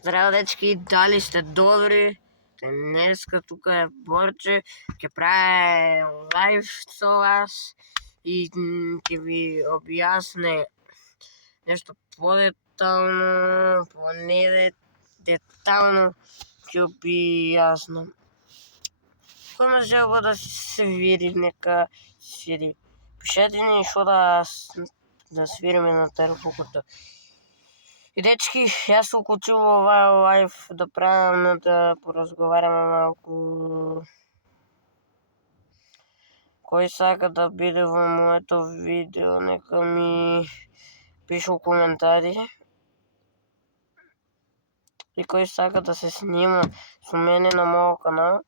Здраво, дечки, дали сте добри? Днеска тук е Борче, ќе прави лайв со вас и ќе ви објасне нешто подетално, детално ќе објаснам. Кој ме желба да се свири, нека свири. Пишете ни шо да свириме на терапуката. И дечки, јас се уклучив во овај лайф да правам, да поразговараме малку. Кој сака да биде во моето видео, нека ми пише у коментари. И кој сака да се снима со мене на мојот канал,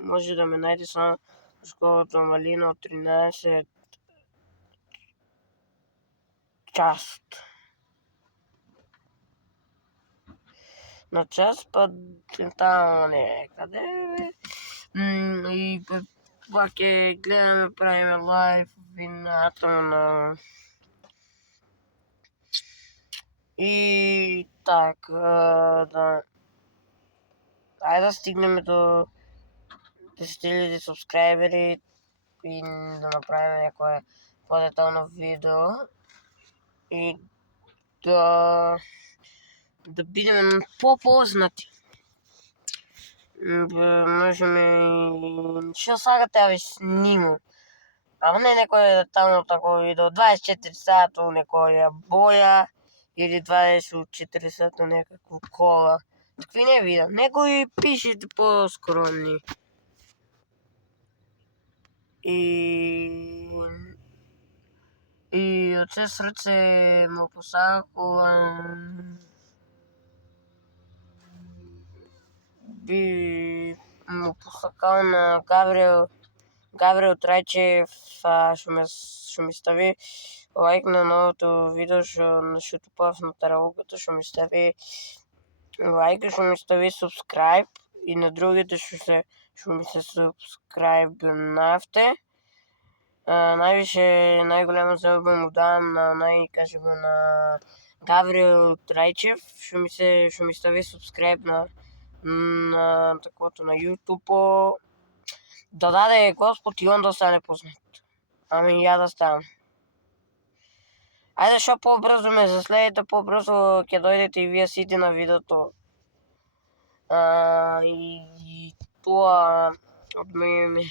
може да ме најде само школата Малина од 13 част. На час, па таму некаде. И па ќе гледаме, правиме лайв вината. И така, ајде да стигнеме до 10.000 субскрайбери и да направиме некое подетално видео и да бидеме попознати. Можеме и што сакате да ви снимам. Ама не некој таму такво видео, 24 сата у некоја боја или 24 сата некаква кола. Такви не видам, некои пишете по-скромни. И од се срце му посакувам му посакал на Гавриел Трајчев што ми стави лайк на новото видео што тупав на тарауката, што ми стави лайк и што ми стави субскрайб и на другите што ми се субскрайбнавте. Највише, најголема желба му давам на Гавриел Трајчев, што ми стави субскрайб на таквото на YouTube, да даде Господ и он да стане познат. Ами ја да ставам. Ајде што побрзо ме заследите, побрзо ќе дојдете и вие сите на видеото. И тоа од мене.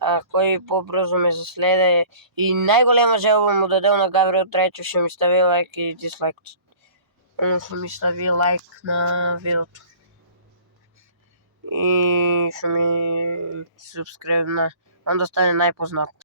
Кој побрзо ме заследе и најголема желба му дадел на Гавриел Трајчев, што ми стави лайк и дислайк. Што ми стави лайк на видеото. И што ми субскрайбна, он да стане најпознат.